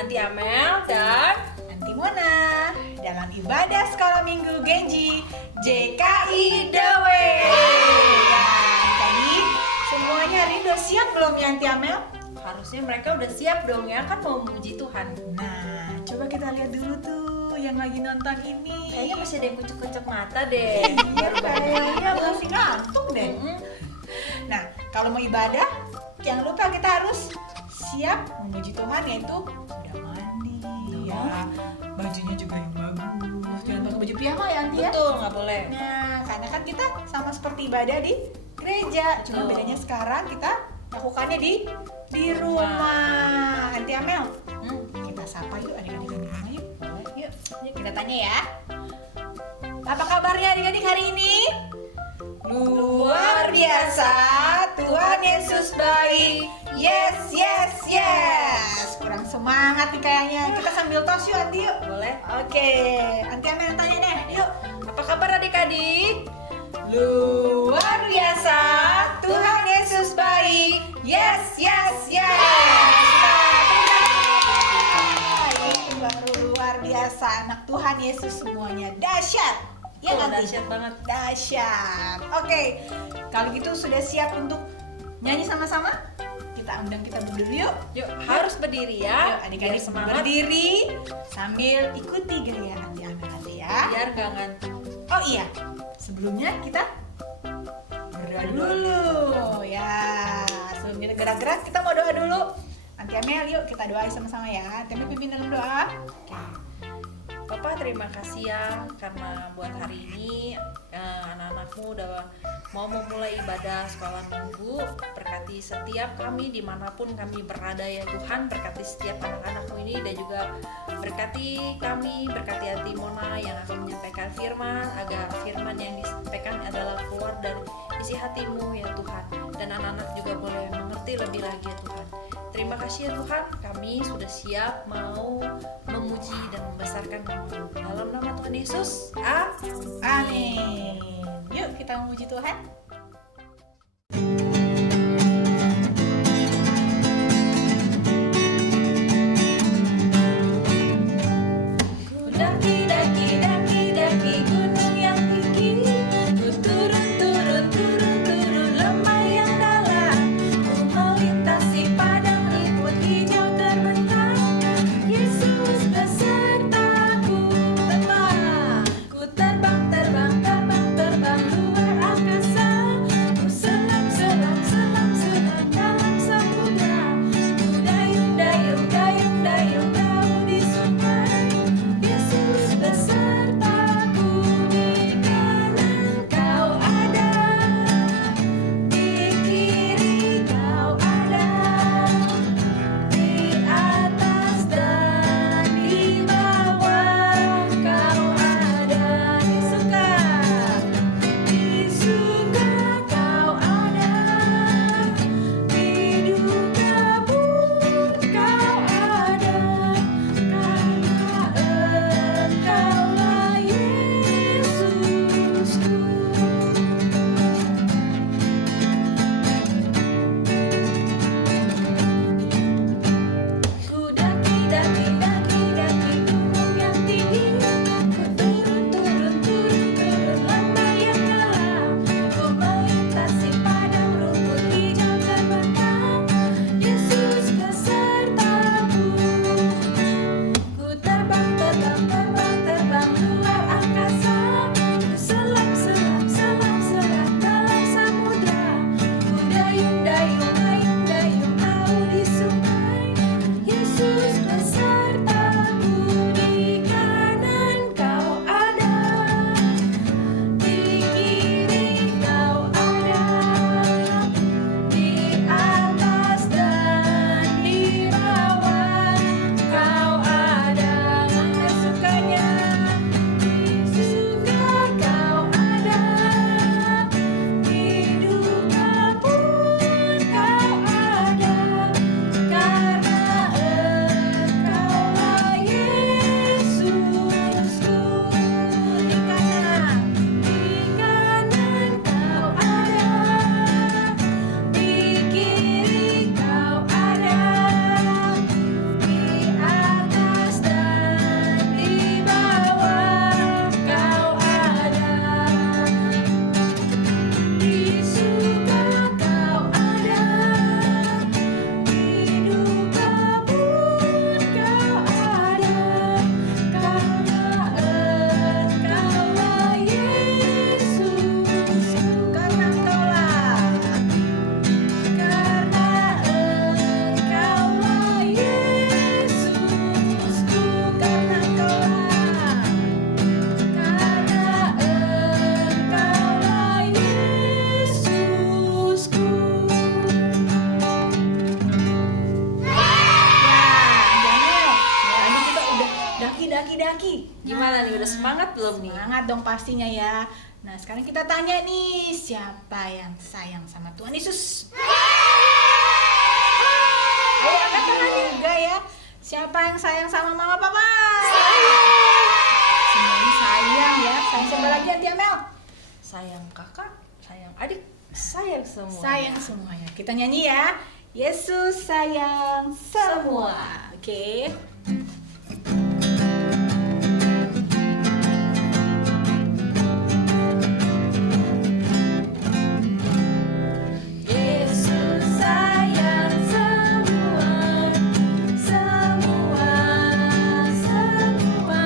Anti Amel dan Anti Mona dalam ibadah sekolah minggu Genji JKI The Way. Jadi semuanya hari ini udah siap belum ya Anti Amel? harusnya mereka udah siap dong ya, kan mau memuji Tuhan. Nah, coba kita lihat dulu tuh yang lagi nonton ini. Kayaknya masih ada yang kucek-kucek mata deh. Iya, kayaknya masih ngantuk deh. Nah, kalau mau ibadah, jangan lupa kita harus siap memuji Tuhan, yaitu udah mandi, ya, bajunya juga yang bagus. Jangan pakai baju piyama ya, Anti ya. Betul, nggak boleh. Nah, karena kan kita sama seperti ibadah di gereja, cuma Betul. bedanya sekarang kita lakukannya di rumah. Anti Amel, kita sapa yuk adik-adik di rumah yuk. Yuk, kita tanya ya. Apa kabarnya adik-adik hari ini? Luar biasa, Tuhan Yesus baik. Yes, yes, yes. Kurang semangat nih kayaknya. Kita sambil tos yuk, Anti yuk. Boleh. Oke, Anti Amel tanya deh, yuk. Apa kabar adik-adik? Luar biasa, Tuhan Yesus baik. Yes, yes, yes. Itu baru luar biasa, anak Tuhan Yesus semuanya dahsyat. Ya Oh, nanti dahsyat banget. dahsyat. Oke, kalau gitu sudah siap untuk nyanyi sama-sama? Kita undang kita berdiri yuk. Yuk, harus berdiri ya. Yuk, adik-adik Biar semangat. berdiri sambil ikuti gaya Anti Amel nanti ya. Biar gak ngantuk. Oh iya, sebelumnya kita berdoa dulu ya. Sebelum kita gerak-gerak, kita mau doa dulu. Anti Amel, yuk kita doain sama-sama ya. Anti Amel pimpin dalam doa. Oke. Bapak terima kasih ya karena buat hari ini anak-anakmu udah mau memulai ibadah sekolah minggu. Berkati setiap kami dimanapun kami berada ya Tuhan. Berkati setiap anak-anakmu ini dan juga berkati kami, berkati Anti Mona yang akan menyampaikan firman, agar firman yang disampaikan adalah keluar dari isi hatimu ya Tuhan. Dan anak-anak juga boleh mengerti lebih lagi ya Tuhan. Terima kasih ya Tuhan, kami sudah siap mau memuji dan membesarkan nama-Mu. Dalam nama Tuhan Yesus, amin. Amin. Yuk kita memuji Tuhan. Ku daki, daki, daki, daki gunung yang tinggi. Ku turun, turun, turun, turun lembah yang dalam. Ku melintasi padang rumput hijau terbentang. Yesus besertaku terbang. Ku terbang, terbang, terbang, terbang luar angkasa. Udah semangat belum nih? Semangat dong pastinya ya. Nah sekarang kita tanya nih, siapa yang sayang sama Tuhan Yesus? Ayo angkat tangan juga ya. Siapa yang sayang sama mama papa? Semuanya sayang ya. Sayang siapa lagi Anti Amel? Sayang kakak, sayang adik, sayang semua. Sayang semuanya. Kita nyanyi ya. Yesus sayang semua. Oke. Yesus sayang semua, semua, semua.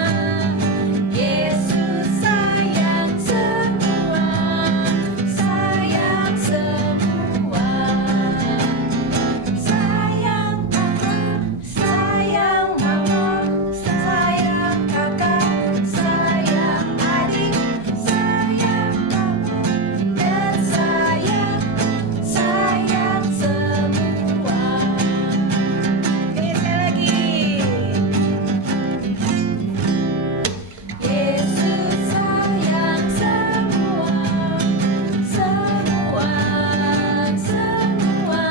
Yesus sayang semua, sayang semua. Sayang kakak, sayang mama, sayang kakak, sayang adik, sayang mama, dan sayang semua. Oke, sekali lagi. Yesus sayang semua, semua, semua.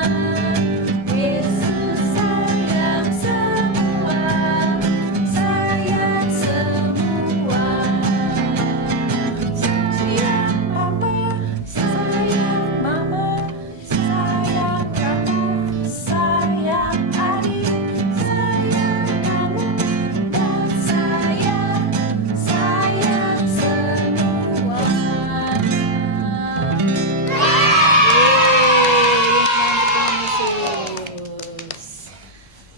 Yesus sayang semua, sayang semua. Sayang papa, sayang mama, sayang kakak, sayang adik, sayang kamu, dan sayang semua. Yesus.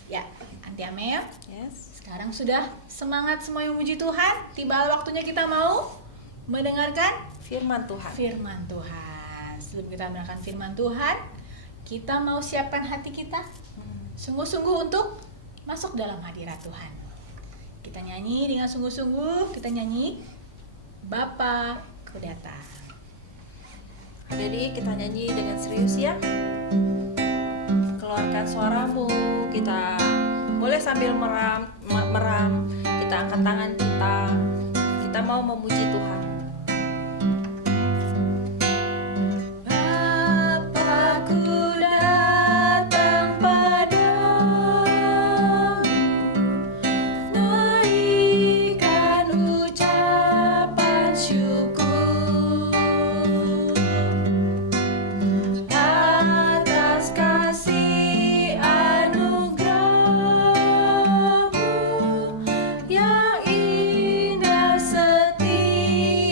Ya, Anti Amel, Yes. sekarang sudah semangat semua yang memuji Tuhan. Tiba waktunya kita mau mendengarkan Firman Tuhan. firman Tuhan. Sebelum kita mendengarkan firman Tuhan, kita mau siapkan hati kita sungguh-sungguh untuk masuk dalam hadirat Tuhan. Kita nyanyi dengan sungguh-sungguh, kita nyanyi Bapa ku datang. Jadi kita nyanyi dengan serius ya. Keluarkan suaramu. Kita boleh sambil meram. Kita angkat tangan kita. Kita mau memuji Tuhan. Bapa-Ku datang padamu, naikkan ucapan syukur atas kasih anugerah-Mu yang indah setia.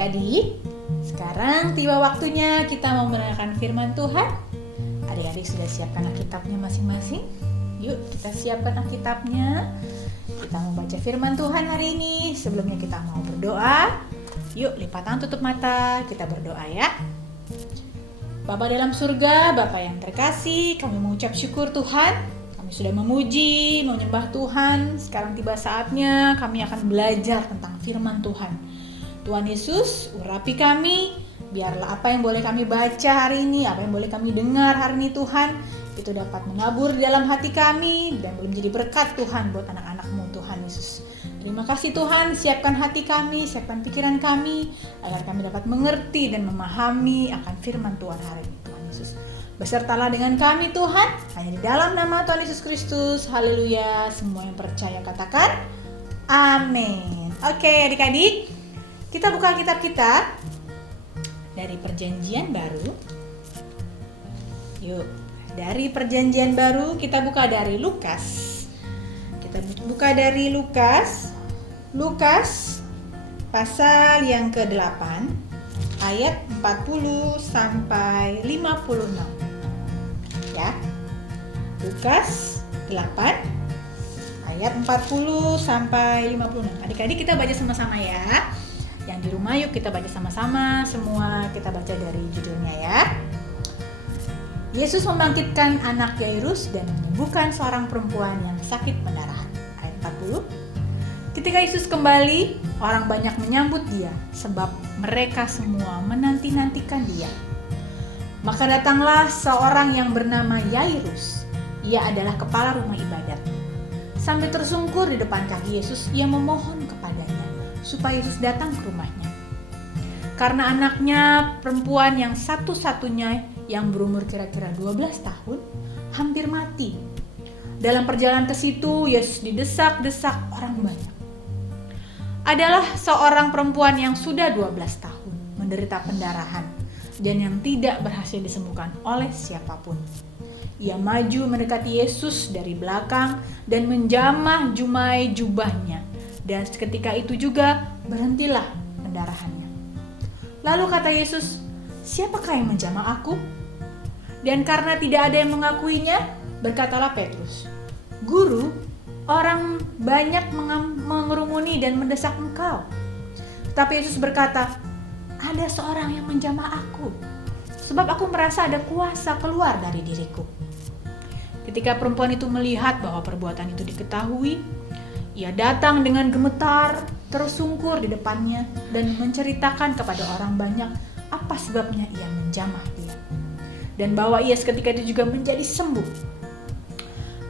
Adik-adik, sekarang tiba waktunya kita mau mendengarkan firman Tuhan. Adik-adik sudah siapkan Alkitabnya masing-masing? Yuk kita siapkan Alkitabnya. Kita mau baca firman Tuhan hari ini. Sebelumnya kita mau berdoa. Yuk lipat tangan, tutup mata, kita berdoa ya. Bapa dalam surga, Bapa yang terkasih, kami mengucap syukur Tuhan. Kami sudah memuji, menyembah Tuhan. Sekarang tiba saatnya kami akan belajar tentang firman Tuhan. Tuhan Yesus, urapi kami. Biarlah apa yang boleh kami baca hari ini, apa yang boleh kami dengar hari ini Tuhan, itu dapat menabur di dalam hati kami dan boleh menjadi berkat Tuhan buat anak-anak-Mu Tuhan Yesus. Terima kasih Tuhan, siapkan hati kami, siapkan pikiran kami, agar kami dapat mengerti dan memahami akan firman Tuhan hari ini Tuhan Yesus. Besertalah dengan kami Tuhan, hanya di dalam nama Tuhan Yesus Kristus. Haleluya. Semua yang percaya katakan amin. Oke adik-adik, kita buka kitab kita dari Perjanjian Baru. Yuk, dari Perjanjian Baru kita buka dari Lukas. Kita buka dari Lukas pasal yang ke-8 ayat 40 sampai 56. Ya. Lukas 8 ayat 40 sampai 56. Adik-adik kita baca sama-sama ya. Yang di rumah yuk kita baca sama-sama, semua kita baca dari judulnya ya. Yesus membangkitkan anak Yairus dan menyembuhkan seorang perempuan yang sakit pendarahan. Ayat 40. Ketika Yesus kembali, orang banyak menyambut dia sebab mereka semua menanti-nantikan dia. Maka datanglah seorang yang bernama Yairus. Ia adalah kepala rumah ibadat. Sambil tersungkur di depan kaki Yesus, ia memohon kepadanya supaya Yesus datang ke rumahnya. Karena anaknya perempuan yang satu-satunya yang berumur kira-kira 12 tahun hampir mati. Dalam perjalanan ke situ, Yesus didesak-desak orang banyak. Adalah seorang perempuan yang sudah 12 tahun menderita pendarahan dan yang tidak berhasil disembuhkan oleh siapapun. Ia maju mendekati Yesus dari belakang dan menjamah jumai jubahnya. Dan seketika itu juga berhentilah pendarahannya. Lalu kata Yesus, "Siapakah yang menjamah aku?" Dan karena tidak ada yang mengakuinya, berkatalah Petrus, "Guru, orang banyak mengerumuni dan mendesak engkau." Tetapi Yesus berkata, "Ada seorang yang menjamah aku, sebab aku merasa ada kuasa keluar dari diriku." Ketika perempuan itu melihat bahwa perbuatan itu diketahui, ia datang dengan gemetar, tersungkur di depannya dan menceritakan kepada orang banyak apa sebabnya ia menjamah dia. Dan bahwa ia seketika itu juga menjadi sembuh.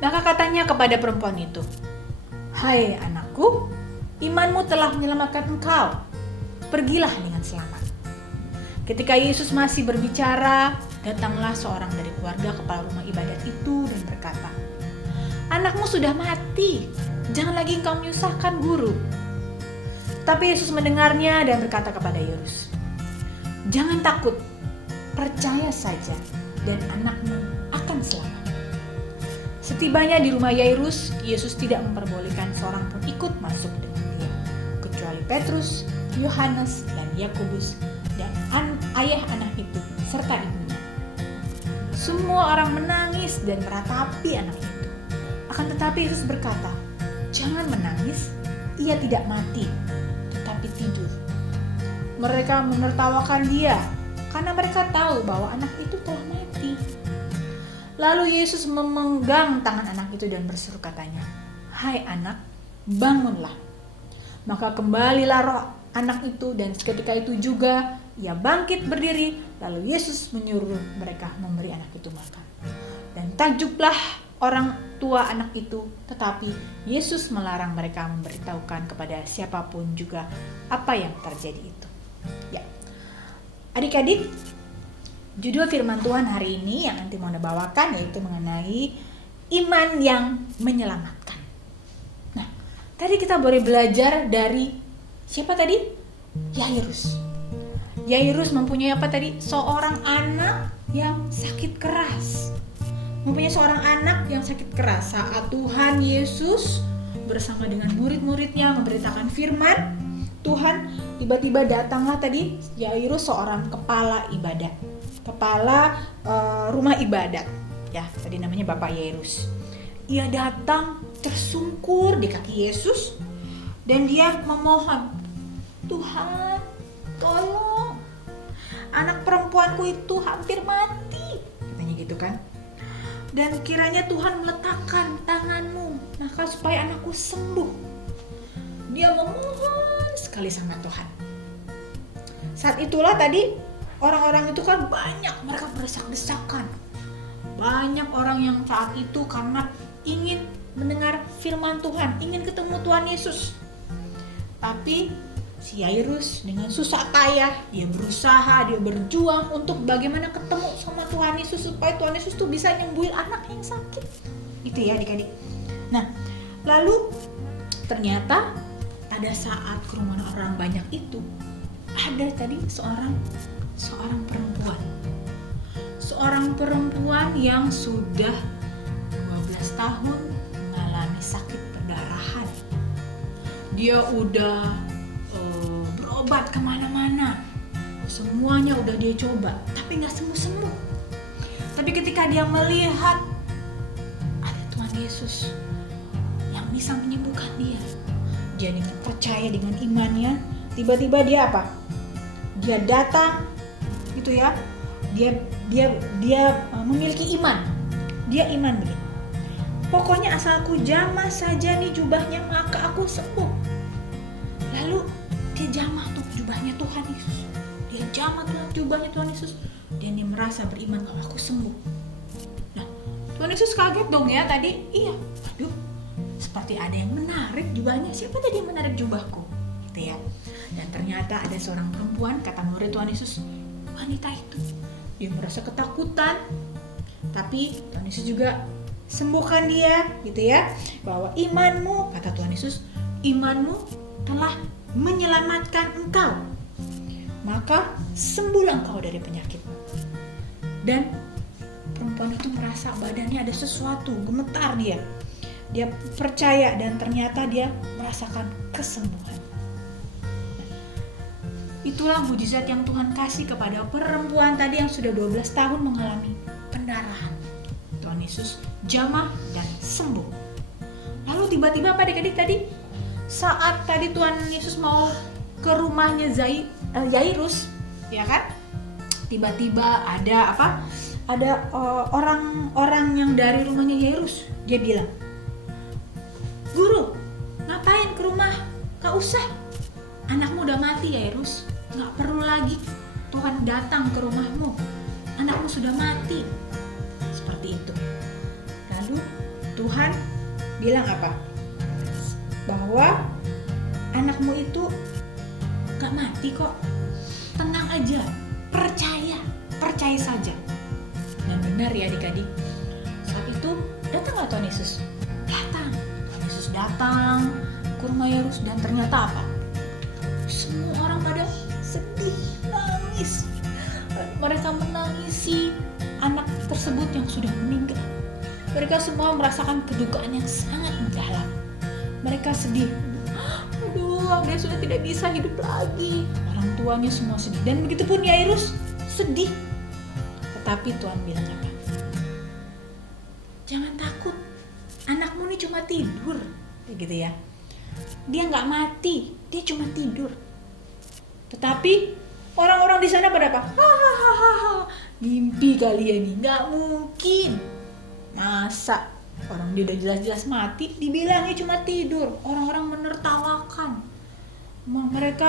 Maka katanya kepada perempuan itu, "Hai anakku, imanmu telah menyelamatkan engkau. Pergilah dengan selamat." Ketika Yesus masih berbicara, datanglah seorang dari keluarga kepala rumah ibadat itu dan berkata, "Anakmu sudah mati, jangan lagi engkau menyusahkan guru." Tapi Yesus mendengarnya dan berkata kepada Yairus, "Jangan takut, percaya saja dan anakmu akan selamat." Setibanya di rumah Yairus, Yesus tidak memperbolehkan seorang pun ikut masuk dengan dia, kecuali Petrus, Yohanes, dan Yakobus, dan ayah anak itu, serta ibunya. Semua orang menangis dan meratapi anak itu. Akan tetapi Yesus berkata, "Jangan menangis, ia tidak mati, tetapi tidur." Mereka menertawakan dia, karena mereka tahu bahwa anak itu telah mati. Lalu Yesus memegang tangan anak itu dan berseru katanya, "Hai anak, bangunlah." Maka kembalilah roh anak itu dan seketika itu juga ia bangkit berdiri. Lalu Yesus menyuruh mereka memberi anak itu makan. Dan takjublah orang tua anak itu, tetapi Yesus melarang mereka memberitahukan kepada siapapun juga apa yang terjadi itu. Ya, adik-adik, judul firman Tuhan hari ini yang nanti mau bawakan yaitu mengenai iman yang menyelamatkan. Nah, tadi kita boleh belajar dari siapa tadi? Yairus. Yairus mempunyai apa tadi? Seorang anak yang sakit keras. Mempunyai seorang anak yang sakit keras. Saat Tuhan Yesus bersama dengan murid-muridnya memberitakan firman, Tuhan tiba-tiba datanglah tadi Yairus, seorang kepala ibadat, kepala rumah ibadat ya, tadi namanya Bapak Yairus. Ia datang tersungkur di kaki Yesus dan dia memohon, Tuhan tolong, anak perempuanku itu hampir mati, katanya gitu kan. Dan kiranya Tuhan meletakkan tanganmu maka supaya anakku sembuh. Dia memohon sekali sama Tuhan. Saat itulah tadi orang-orang itu kan banyak, mereka berdesak-desakan. Banyak orang yang saat itu karena ingin mendengar firman Tuhan, ingin ketemu Tuhan Yesus. Tapi si Yairus dengan susah payah, dia berusaha, dia berjuang untuk bagaimana ketemu sama Tuhan Yesus supaya Tuhan Yesus tuh bisa nyembuhin anak yang sakit. Itu ya adik-adik. Nah, lalu ternyata pada saat kerumunan orang banyak itu ada tadi seorang perempuan. Seorang perempuan yang sudah 12 tahun mengalami sakit perdarahan. Dia udah berobat kemana-mana, semuanya udah dia coba, tapi nggak sembuh-sembuh. Tapi ketika dia melihat ada Tuhan Yesus yang bisa menyembuhkan dia, dia dengan percaya, dengan imannya, tiba-tiba dia apa? Dia datang, gitu ya. Dia memiliki iman. Dia iman begini. Pokoknya asal aku jamah saja nih jubahnya maka aku sembuh. Lalu dia jamah tuh jubahnya Tuhan Yesus. Dia jamah tuh jubahnya Tuhan Yesus dan dia merasa beriman kalau aku sembuh. Nah, Tuhan Yesus kaget dong ya tadi. Iya, aduh, seperti ada yang menarik jubahnya. Siapa tadi yang menarik jubahku? Gitu ya. Dan ternyata ada seorang perempuan, kata murid Tuhan Yesus, wanita itu. Dia merasa ketakutan, tapi Tuhan Yesus juga sembuhkan dia, gitu ya. Bahwa imanmu, kata Tuhan Yesus, imanmu telah menyelamatkan engkau, maka sembuhlah engkau dari penyakitmu. Dan perempuan itu merasa badannya ada sesuatu, gemetar dia. Dia percaya dan ternyata dia merasakan kesembuhan. Itulah mujizat yang Tuhan kasih kepada perempuan tadi yang sudah 12 tahun mengalami pendarahan. Tuhan Yesus jamah dan sembuh. Lalu tiba-tiba apa adik-adik tadi? Saat tadi Tuhan Yesus mau ke rumahnya Yairus, ya kan? Tiba-tiba ada apa? Ada orang-orang yang dari rumahnya Yairus. Dia bilang, Guru, ngapain ke rumah? Gak usah. Anakmu udah mati Yairus. Gak perlu lagi Tuhan datang ke rumahmu. Anakmu sudah mati. Seperti itu. Lalu Tuhan bilang apa? Bahwa anakmu itu gak mati kok. Tenang aja, percaya saja. Dan benar ya adik-adik, saat itu datanglah Tuhan Yesus. Tuhan Yesus datang ke rumah Yairus dan ternyata apa? Semua orang pada sedih, nangis. Mereka menangisi anak tersebut yang sudah meninggal. Mereka semua merasakan kedukaan yang sangat mendalam. Mereka sedih. Aduh, dia sudah tidak bisa hidup lagi. Orang tuanya semua sedih. Dan begitu pun Yairus sedih. Tetapi Tuhan bilang apa? Jangan takut. Anakmu ini cuma tidur. Gitu ya. Dia nggak mati. Dia cuma tidur. Tetapi orang-orang di sana pada apa? Hahaha. Mimpi kalian ini. Nggak mungkin. Masa orang dia udah jelas-jelas mati, dibilangnya cuma tidur. Orang-orang menertawakan. Mereka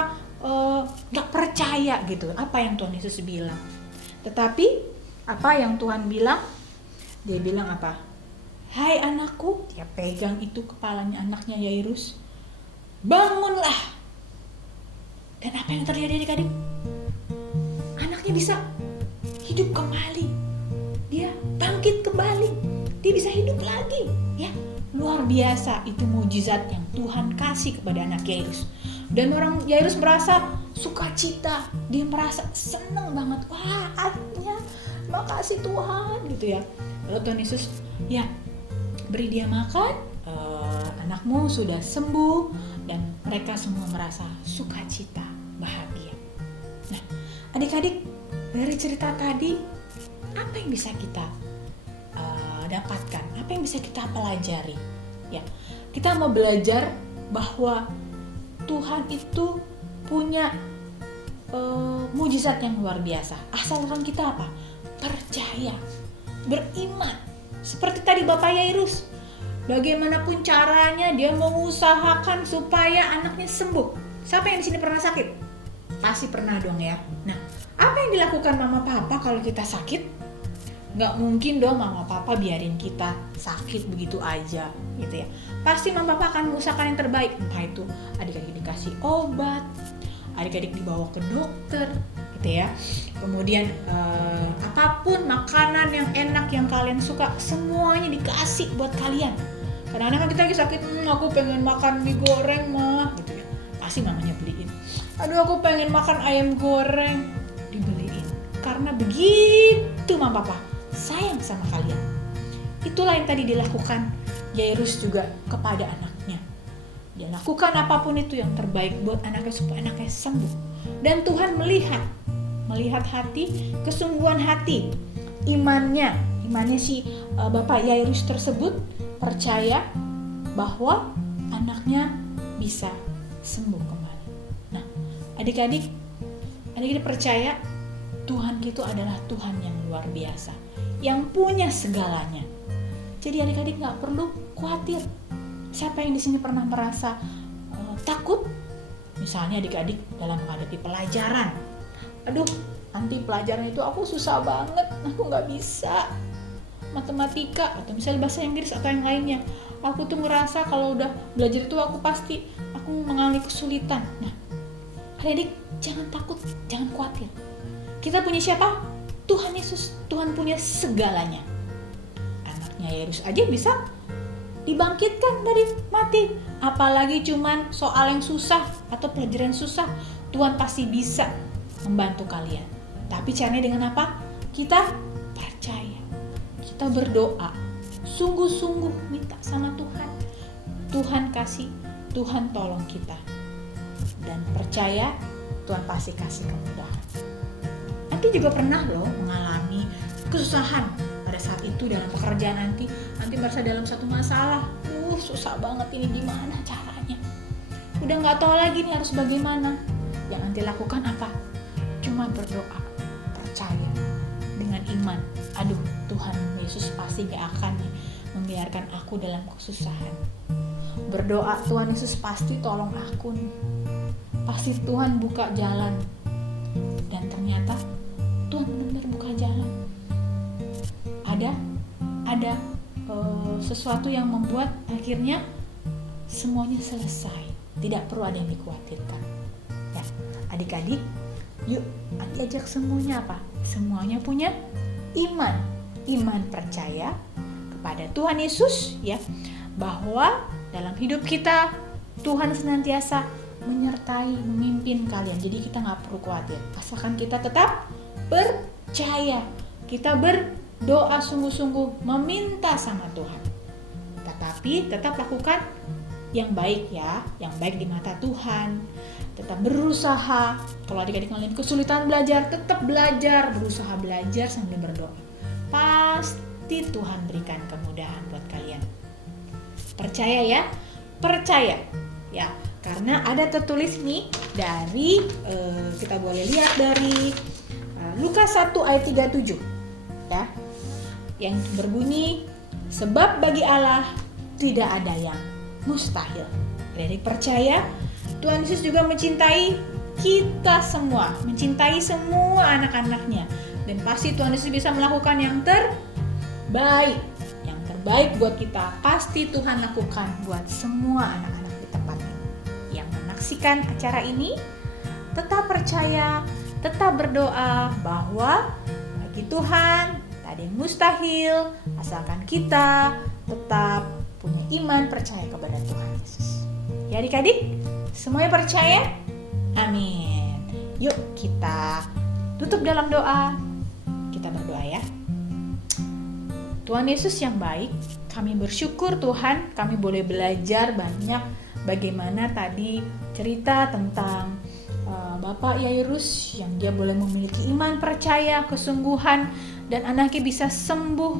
gak percaya gitu apa yang Tuhan Yesus bilang. Tetapi apa yang Tuhan bilang? Dia bilang apa? Hai anakku, dia pegang itu kepalanya anaknya Yairus. Bangunlah. Dan apa yang terjadi adik-adik? Anaknya bisa hidup kembali. Dia bangkit kembali. Dia bisa hidup lagi, ya. Luar biasa, itu mujizat yang Tuhan kasih kepada anak Yairus. Dan orang Yairus merasa sukacita, dia merasa senang banget. Wah, artinya makasih Tuhan, gitu ya. Lalu Tuhan Yesus, ya, beri dia makan. Anakmu sudah sembuh dan mereka semua merasa sukacita, bahagia. Nah, adik-adik, dari cerita tadi apa yang bisa kita dapatkan? Apa yang bisa kita pelajari? Ya, kita mau belajar bahwa Tuhan itu punya mujizat yang luar biasa. Asalkan kita apa? Percaya, beriman. Seperti tadi Bapak Yairus, bagaimanapun caranya dia mengusahakan supaya anaknya sembuh. Siapa yang di sini pernah sakit? Pasti pernah dong ya. Nah, apa yang dilakukan mama papa kalau kita sakit? Nggak mungkin dong mama papa biarin kita sakit begitu aja gitu ya. Pasti mama papa akan mengusahakan yang terbaik. Entah itu adik-adik dikasih obat, adik-adik dibawa ke dokter gitu ya. Kemudian apapun makanan yang enak yang kalian suka, semuanya dikasih buat kalian. Kadang-kadang kita lagi sakit, aku pengen makan mie goreng mah gitu ya. Pasti mamanya beliin. Aduh, aku pengen makan ayam goreng, dibeliin. Karena begitu mama papa sayang sama kalian. Itulah yang tadi dilakukan Yairus juga kepada anaknya. Dia lakukan apapun itu yang terbaik buat anaknya supaya anaknya sembuh. Dan Tuhan melihat hati, kesungguhan hati, imannya si Bapak Yairus tersebut percaya bahwa anaknya bisa sembuh kembali. Nah, adik-adik percaya Tuhan itu adalah Tuhan yang luar biasa, yang punya segalanya. Jadi adik-adik nggak perlu khawatir. Siapa yang di sini pernah merasa takut? Misalnya adik-adik dalam menghadapi pelajaran. Aduh, nanti pelajaran itu aku susah banget, aku nggak bisa. Matematika atau misalnya bahasa Inggris atau yang lainnya. Aku tuh ngerasa kalau udah belajar itu aku mengalami kesulitan. Nah, adik-adik jangan takut, jangan khawatir. Kita punya siapa? Tuhan Yesus. Tuhan punya segalanya. Anaknya Yairus aja bisa dibangkitkan dari mati. Apalagi cuman soal yang susah atau pelajaran susah. Tuhan pasti bisa membantu kalian. Tapi caranya dengan apa? Kita percaya. Kita berdoa. Sungguh-sungguh minta sama Tuhan. Tuhan kasih, Tuhan tolong kita. Dan percaya Tuhan pasti kasih kemudahan. Nanti juga pernah loh mengalami kesusahan pada saat itu dalam pekerjaan nanti merasa dalam satu masalah. Susah banget ini, gimana caranya? Udah nggak tahu lagi nih harus bagaimana. Yang nanti lakukan apa? Cuma berdoa, percaya dengan iman. Aduh, Tuhan Yesus pasti gak akan membiarkan aku dalam kesusahan. Berdoa, Tuhan Yesus pasti tolong aku nih. Pasti Tuhan buka jalan. Dan ternyata Tuhan benar-benar buka jalan. Ada sesuatu yang membuat akhirnya semuanya selesai. Tidak perlu ada yang dikhawatirkan. Ya, adik-adik, yuk ajak semuanya apa? Semuanya punya iman percaya kepada Tuhan Yesus ya, bahwa dalam hidup kita Tuhan senantiasa menyertai, memimpin kalian. Jadi kita nggak perlu khawatir, asalkan kita tetap percaya, kita berdoa sungguh-sungguh meminta sama Tuhan. Tetapi tetap lakukan yang baik ya, yang baik di mata Tuhan. Tetap berusaha. Kalau adik-adik ngalamin kesulitan belajar, tetap belajar, berusaha belajar sambil berdoa. Pasti Tuhan berikan kemudahan buat kalian. Percaya ya, percaya ya. Karena ada tertulis nih dari kita boleh lihat dari Lukas 1 ayat 37 ya, yang berbunyi, sebab bagi Allah tidak ada yang mustahil. Jadi percaya Tuhan Yesus juga mencintai kita semua, mencintai semua anak-anaknya, dan pasti Tuhan Yesus bisa melakukan yang terbaik. Yang terbaik buat kita pasti Tuhan lakukan buat semua anak-anak di tempat ini. Yang menyaksikan acara ini tetap percaya, tetap berdoa bahwa bagi Tuhan tak ada yang mustahil, asalkan kita tetap punya iman percaya kepada Tuhan Yesus. Ya adik-adik, semuanya percaya? Amin. Yuk kita tutup dalam doa. Kita berdoa ya. Tuhan Yesus yang baik, Kami bersyukur Tuhan, kami boleh belajar banyak bagaimana tadi cerita tentang Bapak Yairus yang dia boleh memiliki iman, percaya, kesungguhan, dan anaknya bisa sembuh,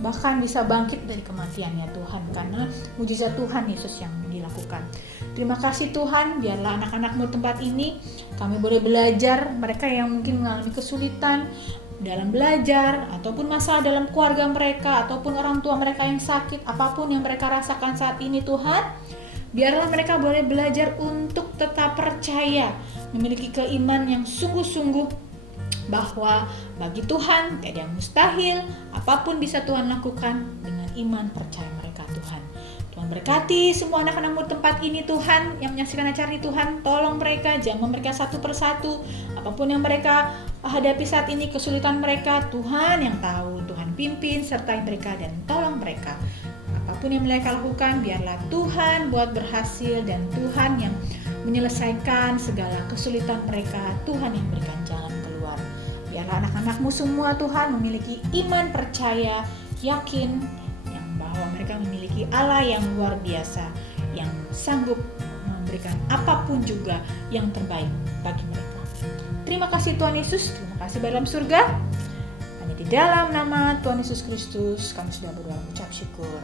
bahkan bisa bangkit dari kematiannya Tuhan, karena mujizat Tuhan Yesus yang dilakukan. Terima kasih Tuhan, biarlah anak-anak-Mu tempat ini kami boleh belajar, mereka yang mungkin mengalami kesulitan dalam belajar, ataupun masalah dalam keluarga mereka, ataupun orang tua mereka yang sakit, apapun yang mereka rasakan saat ini Tuhan, biarlah mereka boleh belajar untuk tetap percaya, memiliki keimanan yang sungguh-sungguh bahwa bagi Tuhan tidak ada yang mustahil, apapun bisa Tuhan lakukan dengan iman percaya mereka Tuhan. Tuhan berkati semua anak-anak-Mu tempat ini Tuhan, yang menyaksikan acara ini Tuhan, tolong mereka, jamah mereka satu persatu, apapun yang mereka hadapi saat ini, kesulitan mereka, Tuhan yang tahu, Tuhan pimpin, sertai mereka dan tolong mereka. Apapun yang mereka lakukan, biarlah Tuhan buat berhasil, dan Tuhan yang menyelesaikan segala kesulitan mereka, Tuhan yang berikan jalan keluar. Biarlah anak-anak-Mu semua Tuhan memiliki iman percaya, yakin yang bahwa mereka memiliki Allah yang luar biasa, yang sanggup memberikan apapun juga yang terbaik bagi mereka. Terima kasih Tuhan Yesus, terima kasih dalam surga. Hanya di dalam nama Tuhan Yesus Kristus kami sudah berdoa mengucap syukur.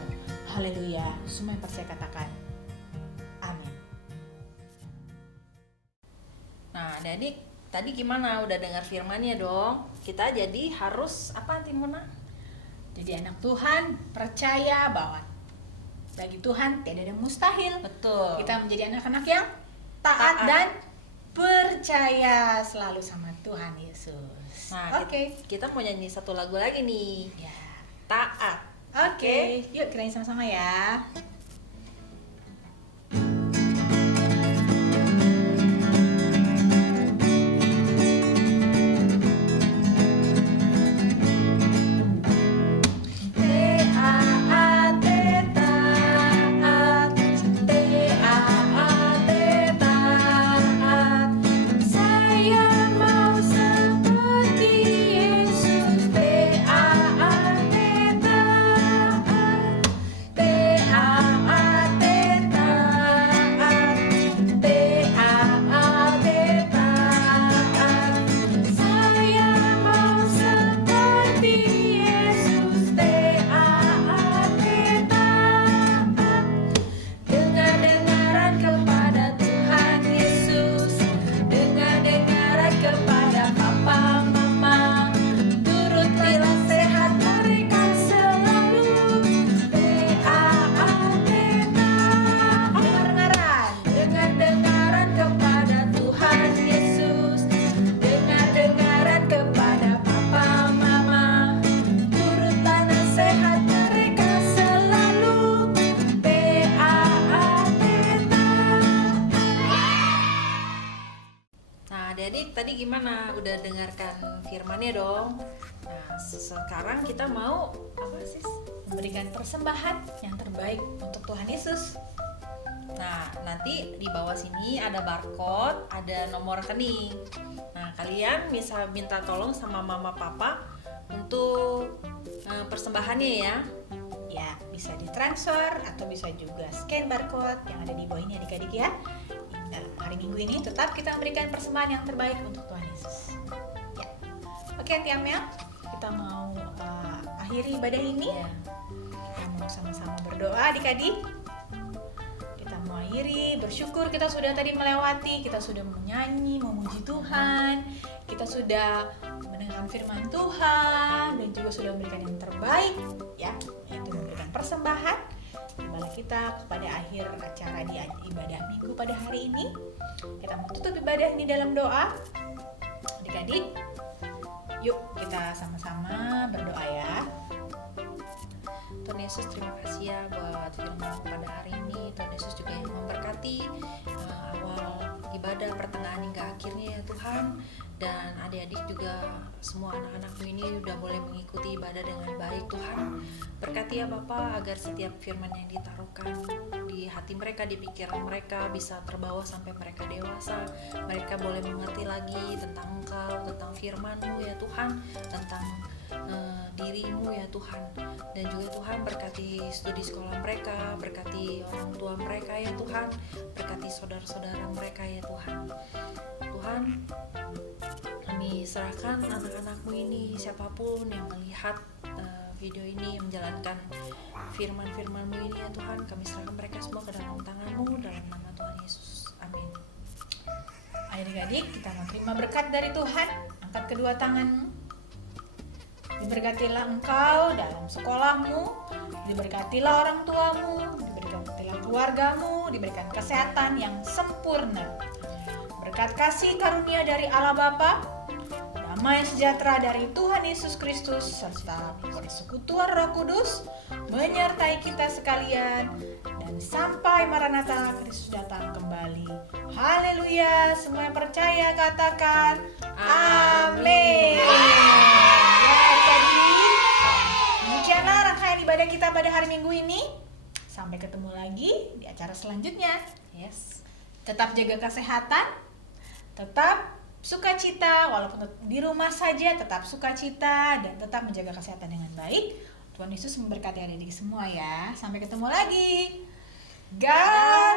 Haleluya. Semua yang percaya katakan amin. Nah, adik tadi gimana? Udah dengar firman-Nya dong? Kita jadi harus apa, Timona? Jadi anak Tuhan percaya bahwa bagi Tuhan tidak ada yang mustahil. Betul. Kita menjadi anak-anak yang taat dan percaya selalu sama Tuhan Yesus. Nah, kita mau nyanyi satu lagu lagi nih. Ya. Taat. Oke. Yuk kita nyanyi sama-sama ya. Adik-adik tadi gimana? Udah dengarkan firman-Nya dong? Nah, sekarang kita mau apa sih? Memberikan persembahan yang terbaik untuk Tuhan Yesus. Nah, nanti di bawah sini ada barcode, ada nomor rekening. Nah, kalian bisa minta tolong sama mama papa untuk persembahannya ya. Ya, bisa ditransfer atau bisa juga scan barcode yang ada di bawah ini adik-adik ya. Hari Minggu ini tetap kita memberikan persembahan yang terbaik untuk Tuhan Yesus. Ya. Oke, Tiamel, kita mau akhiri ibadah ini. Ya. Kita mau sama-sama berdoa adik-adik. Kita mau akhiri, bersyukur kita sudah tadi melewati, kita sudah menyanyi, memuji Tuhan, kita sudah mendengarkan firman Tuhan, dan juga sudah memberikan yang terbaik, ya, yaitu memberikan persembahan. Kembali kita kepada akhir acara di ibadah minggu pada hari ini. Kita mau tutup ibadah ini dalam doa. Adik-adik, yuk kita sama-sama berdoa ya. Tuhan Yesus, terima kasih ya buat firman pada hari ini. Tuhan Yesus juga yang memberkati awal ibadah, pertengahan hingga akhirnya ya Tuhan. Dan adik-adik juga semua anak-anakmu ini udah boleh mengikuti ibadah dengan baik Tuhan. Berkati ya Bapa agar setiap firman yang ditaruhkan di hati mereka, di pikiran mereka bisa terbawa sampai mereka dewasa. Mereka boleh mengerti lagi tentang Engkau, tentang firman-Mu ya Tuhan, tentang dirimu ya Tuhan, dan juga Tuhan berkati studi sekolah mereka, berkati orang tua mereka ya Tuhan, berkati saudara-saudara mereka ya Tuhan. Tuhan, kami serahkan anak-anakmu ini, siapapun yang melihat video ini, menjalankan firman-firman-Mu ini ya Tuhan, kami serahkan mereka semua ke dalam tangan-Mu, dalam nama Tuhan Yesus, amin. Adik-adik, kita mau terima berkat dari Tuhan. Angkat kedua tanganmu. Diberkatilah engkau dalam sekolahmu, diberkatilah orang tuamu, diberkatilah keluargamu, diberikan kesehatan yang sempurna. Berkat kasih karunia dari Allah Bapa, damai sejahtera dari Tuhan Yesus Kristus, serta persekutuan Roh Kudus menyertai kita sekalian, dan sampai Maranatha Kristus datang kembali. Haleluya! Semua yang percaya katakan amin. Jadi demikianlah rangkaian ibadah kita pada hari Minggu ini. Sampai ketemu lagi di acara selanjutnya. Yes. Tetap jaga kesehatan, tetap sukacita, walaupun di rumah saja tetap sukacita, dan tetap menjaga kesehatan dengan baik. Tuhan Yesus memberkati adik-adik semua ya. Sampai ketemu lagi. God